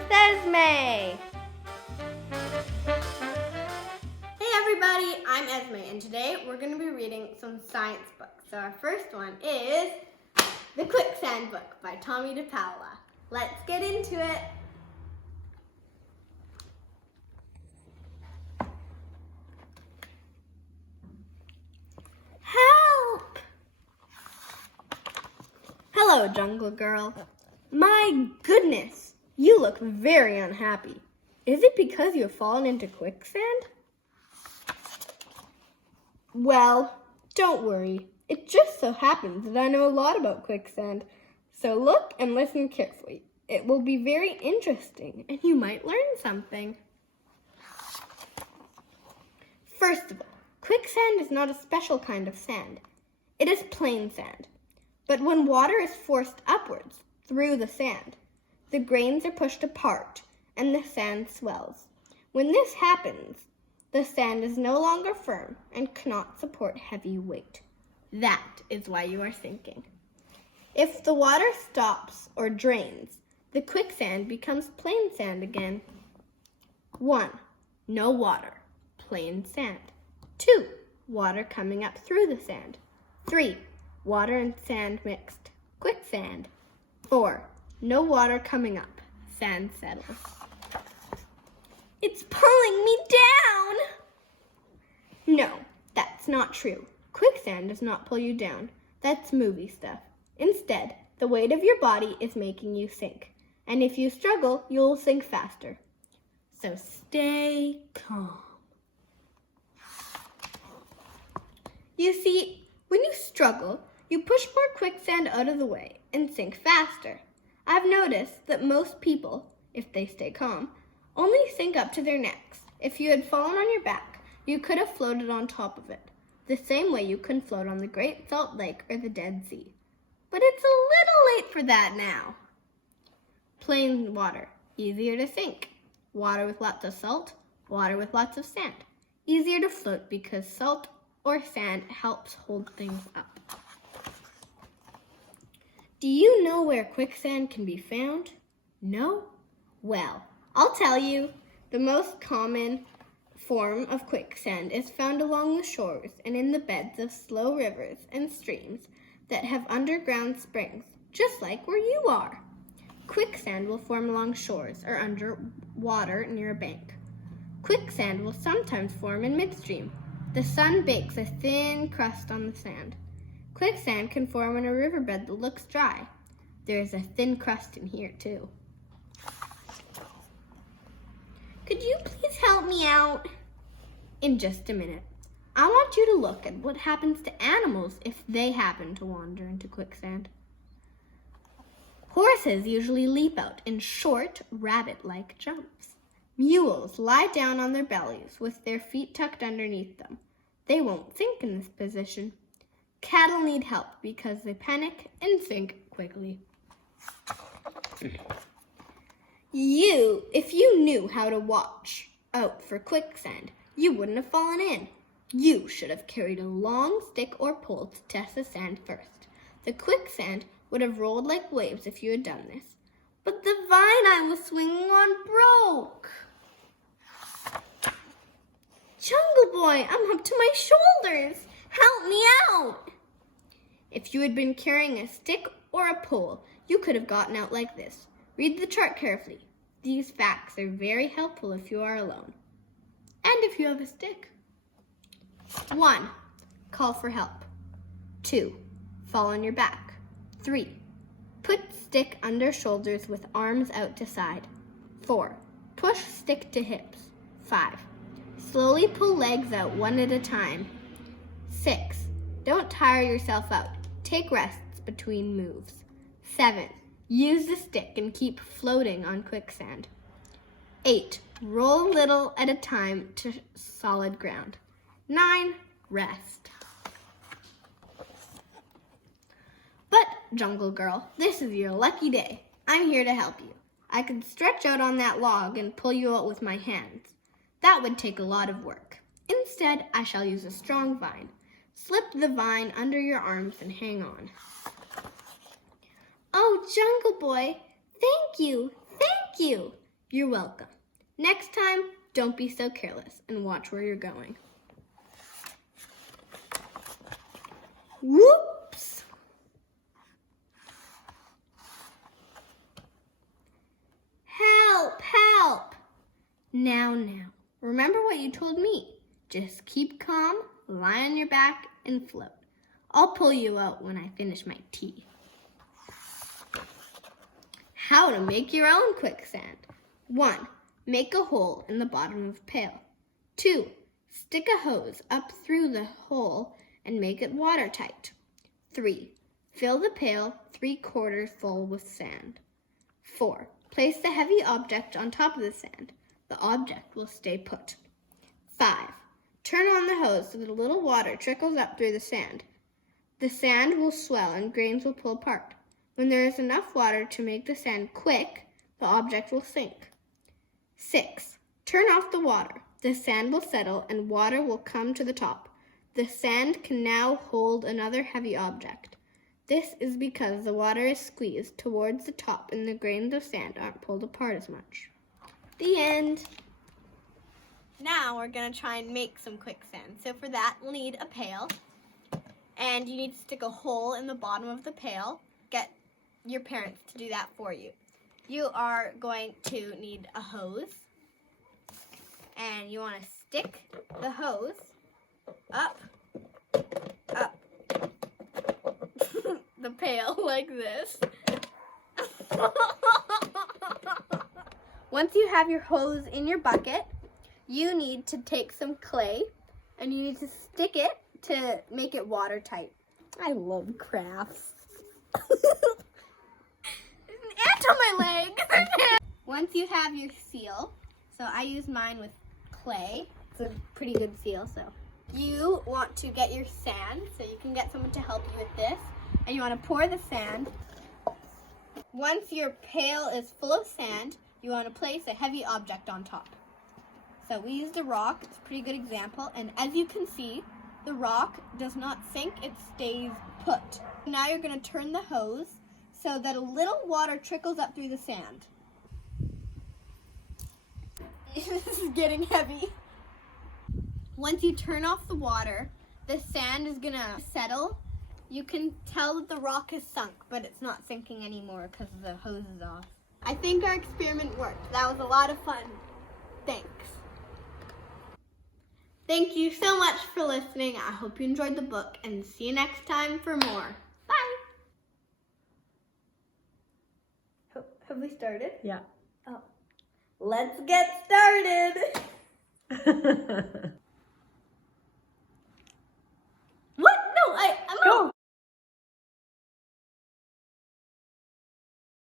with Esme. Hey everybody, I'm Esme, and today we're going to be reading some science books. So our first one is the Quicksand book by Tomie dePaola. Let's get into it. Help! Hello, Jungle Girl. My goodness, you look very unhappy. Is it because you have fallen into quicksand? Well, don't worry. It just so happens that I know a lot about quicksand. So look and listen carefully. It will be very interesting and you might learn something. First of all, quicksand is not a special kind of sand. It is plain sand. But when water is forced upwards through the sand, the grains are pushed apart and the sand swells. When this happens, the sand is no longer firm and cannot support heavy weight. That is why you are sinking. If the water stops or drains, the quicksand becomes plain sand again. 1. No water, plain sand. 2. Water coming up through the sand. 3. Water and sand mixed, quicksand. 4. No water coming up, sand settles. It's pulling me down! No, that's not true. Quicksand does not pull you down. That's movie stuff. Instead, the weight of your body is making you sink. And if you struggle, you'll sink faster. So stay calm. You see, when you struggle, you push more quicksand out of the way and sink faster. I've noticed that most people, if they stay calm, only sink up to their necks. If you had fallen on your back, you could have floated on top of it, the same way you can float on the Great Salt Lake or the Dead Sea. But it's a little late for that now. Plain water, easier to sink. Water with lots of salt, water with lots of sand. Easier to float because salt or sand helps hold things up. Do you know where quicksand can be found? No? Well, I'll tell you. The most common form of quicksand is found along the shores and in the beds of slow rivers and streams that have underground springs, just like where you are. Quicksand will form along shores or under water near a bank. Quicksand will sometimes form in midstream. The sun bakes a thin crust on the sand. Quicksand can form in a riverbed that looks dry. There is a thin crust in here too. Could you please help me out? In just a minute. I want you to look at what happens to animals if they happen to wander into quicksand. Horses usually leap out in short, rabbit-like jumps. Mules lie down on their bellies with their feet tucked underneath them. They won't sink in this position. Cattle need help because they panic and sink quickly. If you knew how to watch out for quicksand, you wouldn't have fallen in. You should have carried a long stick or pole to test the sand first. The quicksand would have rolled like waves if you had done this. But the vine I was swinging on broke. Jungle Boy, I'm up to my shoulders. Help me out. If you had been carrying a stick or a pole, you could have gotten out like this. Read the chart carefully. These facts are very helpful if you are alone. And if you have a stick. 1. Call for help. 2. Fall on your back. 3. Put stick under shoulders with arms out to side. 4. Push stick to hips. 5. Slowly pull legs out one at a time. 6. Don't tire yourself out. Take rests between moves. 7. Use the stick and keep floating on quicksand. 8. Roll a little at a time to solid ground. 9. Rest. But, Jungle Girl, this is your lucky day. I'm here to help you. I could stretch out on that log and pull you out with my hands. That would take a lot of work. Instead, I shall use a strong vine. Slip the vine under your arms and hang on. Oh, Jungle Boy, thank you, thank you. You're welcome. Next time, don't be so careless and watch where you're going. Whoops! Help, help! Now, remember what you told me. Just keep calm, lie on your back, and float. I'll pull you out when I finish my tea. How to make your own quicksand. 1. Make a hole in the bottom of a pail. 2. Stick a hose up through the hole and make it watertight. 3. Fill the pail 3/4 full with sand. 4. Place the heavy object on top of the sand. The object will stay put. 5. Turn on the hose so that a little water trickles up through the sand. The sand will swell and grains will pull apart. When there is enough water to make the sand quick, the object will sink. 6. Turn off the water. The sand will settle and water will come to the top. The sand can now hold another heavy object. This is because the water is squeezed towards the top and the grains of sand aren't pulled apart as much. The end. Now we're going to try and make some quicksand. So for that, we'll need a pail. And you need to stick a hole in the bottom of the pail. Get your parents to do that for you. You are going to need a hose. And you want to stick the hose up the pail like this. Once you have your hose in your bucket, you need to take some clay and you need to stick it to make it watertight. I love crafts. Ant on my leg. Once you have your seal, so I use mine with clay. It's a pretty good seal, so. You want to get your sand, so you can get someone to help you with this. And you want to pour the sand. Once your pail is full of sand, you want to place a heavy object on top. So we used a rock. It's a pretty good example. And as you can see, the rock does not sink. It stays put. Now you're going to turn the hose so that a little water trickles up through the sand. This is getting heavy. Once you turn off the water, the sand is going to settle. You can tell that the rock is sunk, but it's not sinking anymore because the hose is off. I think our experiment worked. That was a lot of fun. Thanks. Thank you so much for listening. I hope you enjoyed the book, and see you next time for more. Bye. Have we started? Yeah. Oh. Let's get started.